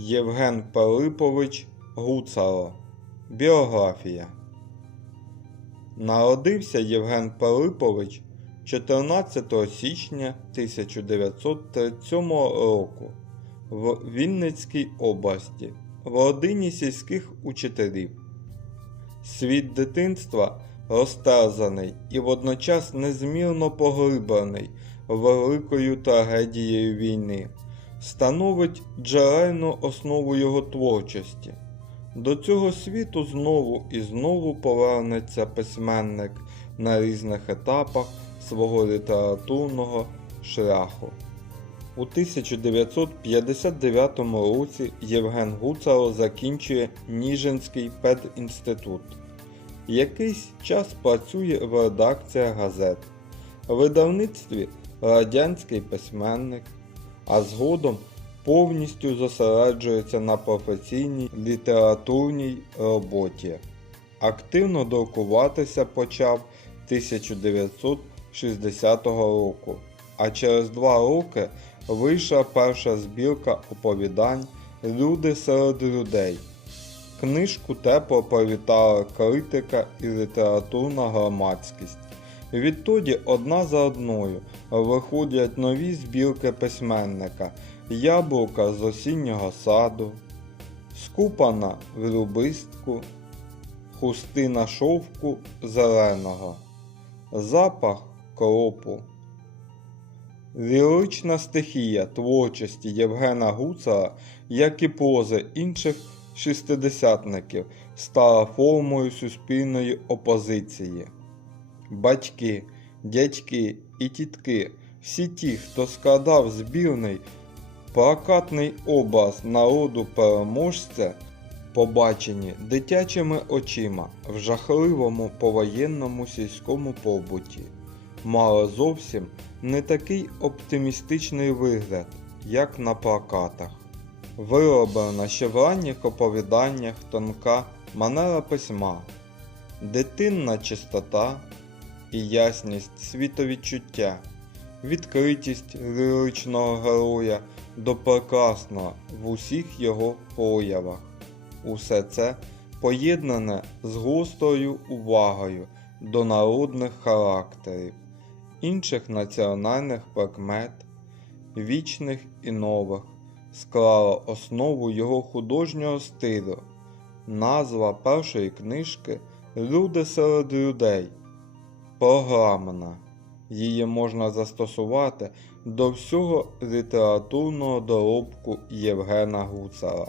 Євген Пилипович Гуцало. Біографія. Народився Євген Пилипович 14 січня 1937 року в Вінницькій області в родині сільських учителів. Світ дитинства розтерзаний і водночас незмірно поглиблений великою трагедією війни, становить джерельну основу його творчості. До цього світу знову і знову повернеться письменник на різних етапах свого літературного шляху. У 1959 році Євген Гуцало закінчує Ніжинський педінститут. Якийсь час працює в редакціях газет, в видавництві радянський письменник, а згодом повністю зосереджується на професійній літературній роботі. Активно друкуватися почав 1960 року, а через два роки вийшла перша збірка оповідань Люди серед людей. Книжку тепло привітала критика і літературна громадськість. Відтоді одна за одною виходять нові збірки письменника Яблука з осіннього саду, Скупана в любистку, Хустина шовку зеленого, Запах кропу. Лірична стихія творчості Євгена Гуцера, як і пози інших шістидесятників, стала формою суспільної опозиції. Батьки, дядьки і тітки, всі ті, хто складав збірний плакатний образ народу переможця, побачені дитячими очима в жахливому повоєнному сільському побуті, мали зовсім не такий оптимістичний вигляд, як на плакатах. Вироблена ще в ранніх оповіданнях тонка манера письма, дитинна чистота і ясність світовідчуття, відкритість ліричного героя до прекрасного в усіх його проявах. Усе це поєднане з гострою увагою до народних характерів, інших національних прикмет, вічних і нових, склало основу його художнього стилю. Назва першої книжки Люди серед людей. Програмна. Її можна застосувати до всього літературного доробку Євгена Гуцера.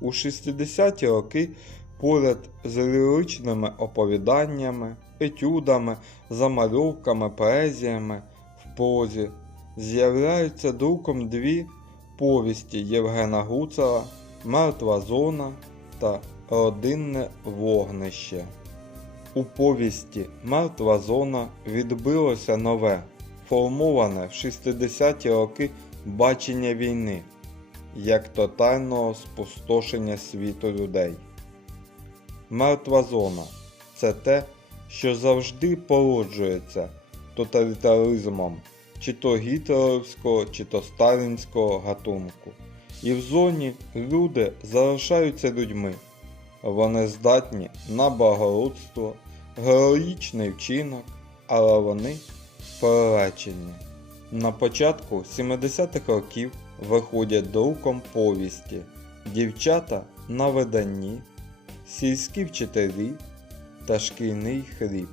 У 60-ті роки поряд з ліричними оповіданнями, етюдами, замальовками, поезіями в прозі з'являються друком дві повісті Євгена Гуцера Мертва зона та Родинне вогнище. У повісті Мертва зона відбилося нове, формоване в 60-ті роки бачення війни як тотального спустошення світу людей. Мертва зона це те, що завжди породжується тоталітаризмом чи то гітлерівського, чи то сталінського гатунку. І в зоні люди залишаються людьми. Вони здатні на благородство, героїчний вчинок, але вони переречені. На початку 70-х років виходять друком повісті Дівчата на виданні, Сільські вчителі та Шкільний хліб.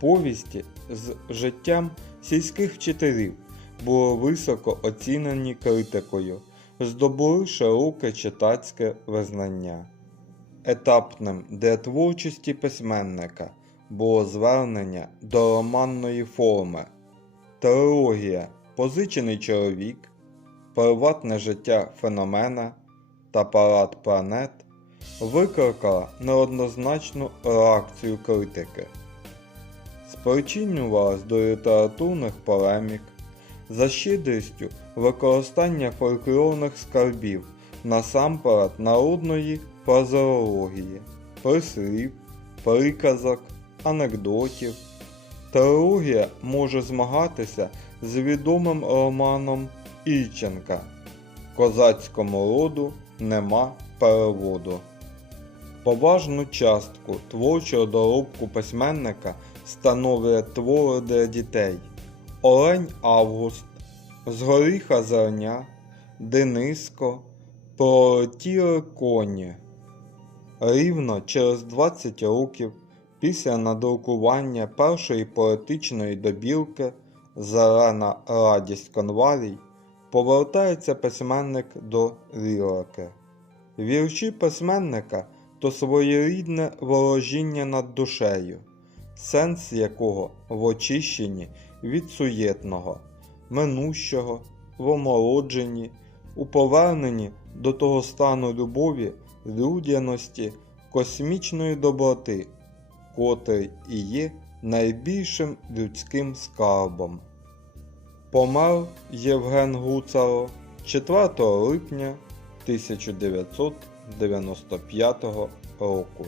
Повісті з життям сільських вчителів були високо оцінені критикою, здобули широке читацьке визнання. Етапним для творчості письменника було звернення до романної форми, трилогія Позичений чоловік, Приватне життя феномена та Парад планет викликала неоднозначну реакцію критики. Спричинювалась до літературних полемік, за щедрістю використання фольклорних скарбів насамперед народної фразеології, прислів, приказок, анекдотів. Трилогія може змагатися з відомим романом Ільченка козацькому роду нема переводу. Поважну частку творчого доробку письменника становлює твори для дітей Олень Август, З горіха зерня, Дениско, Пролетіли коні. Рівно через 20 років після надрукування першої поетичної добірки Зелена радість конвалій повертається письменник до лірики. Вірші письменника то своєрідне ворожіння над душею, сенс якого в очищенні від суєтного, минущого, в омолодженні, у поверненні до того стану любові, людяності, космічної доброти, котрий і є найбільшим людським скарбом. Помер Євген Гуцаро 4 липня 1995 року.